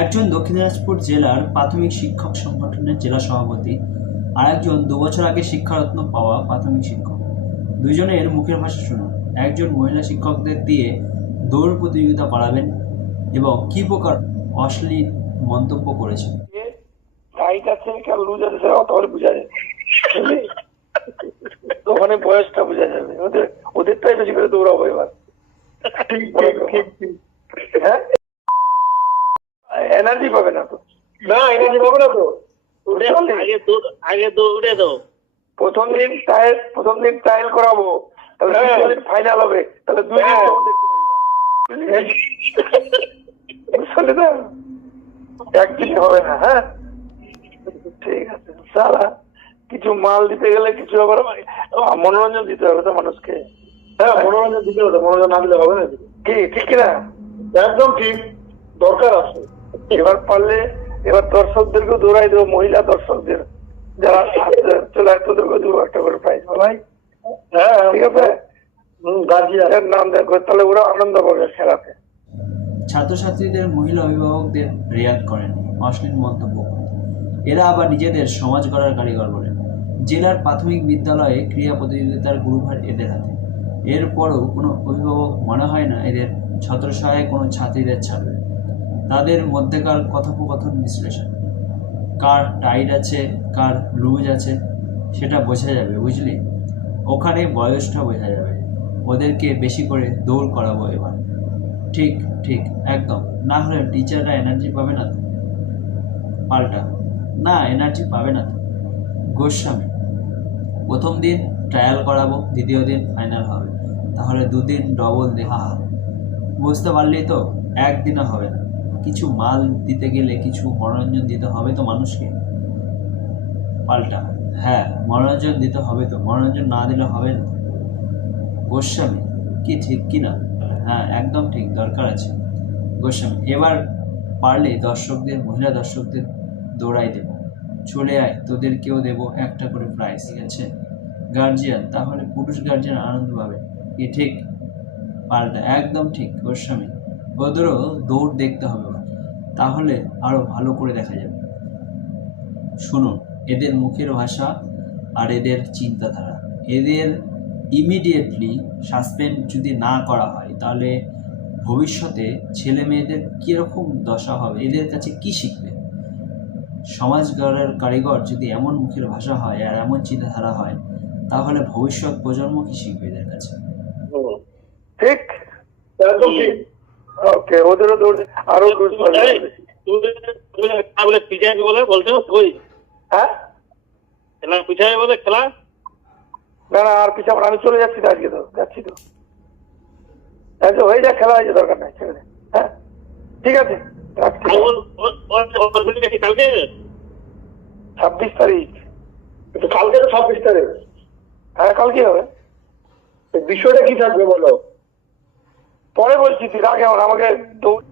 একজন দক্ষিণ দিনাজপুর জেলার প্রাথমিক শিক্ষক সংগঠনের জেলা সভাপতি আর একজন দু বছর আগে শিক্ষারত্ন পাওয়া প্রাথমিক শিক্ষক। দুজনের মুখের ভাষা শুনুন। একজন মহিলা শিক্ষকদের দিয়ে দৌড় প্রতিযোগিতা বাড়াবেন এবং কী প্রকার অশ্লীল মন্তব্য করেছেন? হাইট আছে কেন লুজ আছে তাহলে বোঝা যায়। ওখানে বয়সটা বোঝা যাবে। ওদের ওদেরটাই বেশি করে দৌড়াবো এবার। ঠিক ঠিক ঠিক। হ্যাঁ? এনার্জি পাবে না তো। না এনার্জি পাবো না তো। আগে আগে দৌড়ে দাও। প্রথম দিন ট্রায়াল প্রথম দিন ট্রায়াল করাবো। তাহলে হ্যাঁ। ফাইনাল হবে। তাহলে দুই দিন হ্যাঁ। বুঝলি একদিন হবে না হ্যাঁ? ঠিক আছে সারা কিছু মাল দিতে গেলে কিছু আবার মনোরঞ্জন দিতে হবে তো মানুষকে। হ্যাঁ মনোরঞ্জন দিতে হবে মনোরঞ্জন না দিলে হবে না। কি ঠিক কিনা? একদম ঠিক দরকার আছে। এবার পারলে এবার দর্শকদেরকেও দৌড়াই দেবো মহিলা দর্শকদের যারা চলে তোদেরকে দেবো একটা করে প্রাইজ ভাই। হ্যাঁ ঠিক আছে? হুম নাম দেখো তাহলে ওরা আনন্দ পাবে খেলাতে। ছাত্রছাত্রীদের মহিলা অভিভাবকদের রিয়াক্ট করেন অশ্লীল মন্তব্য এরা আবার নিজেদের সমাজ গড়ার কারিগর বলেন জেলার প্রাথমিক বিদ্যালয়ে ক্রীড়া প্রতিযোগিতার গুরুভার এদের হাতে। এরপরও কোনো অভিভাবক মনে হয় না এদের ছত্রসহায় কোনো ছাত্রীদের ছাড়বে। তাদের মধ্যেকার কথোপকথন বিশ্লেষণ। কার টাইট আছে, কার লুজ আছে, সেটা বোঝা যাবে, বুঝলি? ওখানে বয়সটা বোঝা যাবে। ওদেরকে বেশি করে দৌড় করাবো এবার। ঠিক ঠিক, একদম। না হলে টিচাররা এনার্জি পাবে না তো। পাল্টা। না, এনার্জি পাবে না তো। গোস্বামী, প্রথম দিন ট্রায়াল করাবো, দ্বিতীয় দিন ফাইনাল হবে। তাহলে দুদিন ডবল দেখা বুঝতে পারলি তো? একদিনও হবে না। কিছু মাল দিতে গেলে কিছু মনোরঞ্জন দিতে হবে তো মানুষকে? পাল্টা। হ্যাঁ মনোরঞ্জন দিতে হবে তো। মনোরঞ্জন না দিলে হবে না। গোস্বামী? কি ঠিক কি না? হ্যাঁ একদম ঠিক, দরকার আছে। গোস্বামী, এবার পারলে দর্শকদের, মহিলা দর্শকদের দৌড়াই দেব। চলে আয়, তোদেরকেও দেব একটা করে প্রাইজ ঠিক আছে? গার্জিয়ান তাহলে পুরুষ গার্জিয়ান আনন্দ পাবে। কি ঠিক, পাল্টা, একদম ঠিক, গোস্বামী। ওদেরও দৌড় দেখতে হবে। তাহলে আরও ভালো করে দেখা যাবে। শুনুন, এদের মুখের ভাষা আর এদের চিন্তাধারা। এদের ইমিডিয়েটলি সাসপেন্ড যদি না করা হয়, তাহলে ভবিষ্যতে ছেলে মেয়েদের কীরকম দশা হবে? এদের কাছে কি শিখবে? সমাজ গড়ার কারিগর যদি এমন মুখের ভাষা হয় আর এমন চিন্তাধারা হয়, তাহলে ভবিষ্যৎ প্রজন্ম কি শিখবে এদের কাছে? ঠিক। ওকে ওদেরও দৌড় আরও দৌড় পাবে। এই, তুই তুই খেলা বলে পিছাই বলে বলছে তুই হ্যাঁ? খেলা পিছাই বলে খেলা? না না আর পিছাবো আমি চলে যাচ্ছি তো আজকে তো যাচ্ছি তো। এই হয়ে যা খেলা হয়েছে দরকার নাই ছেড়ে হ্যাঁ? ঠিক আছে কালকে? ছাব্বিশ তারিখ। কালকে তো ছাব্বিশ তারিখ। হ্যাঁ কাল কি হবে বিষয়টা কি থাকবে বলো? পরে বলছি তুই রাখ এখন আমাকে দৌড়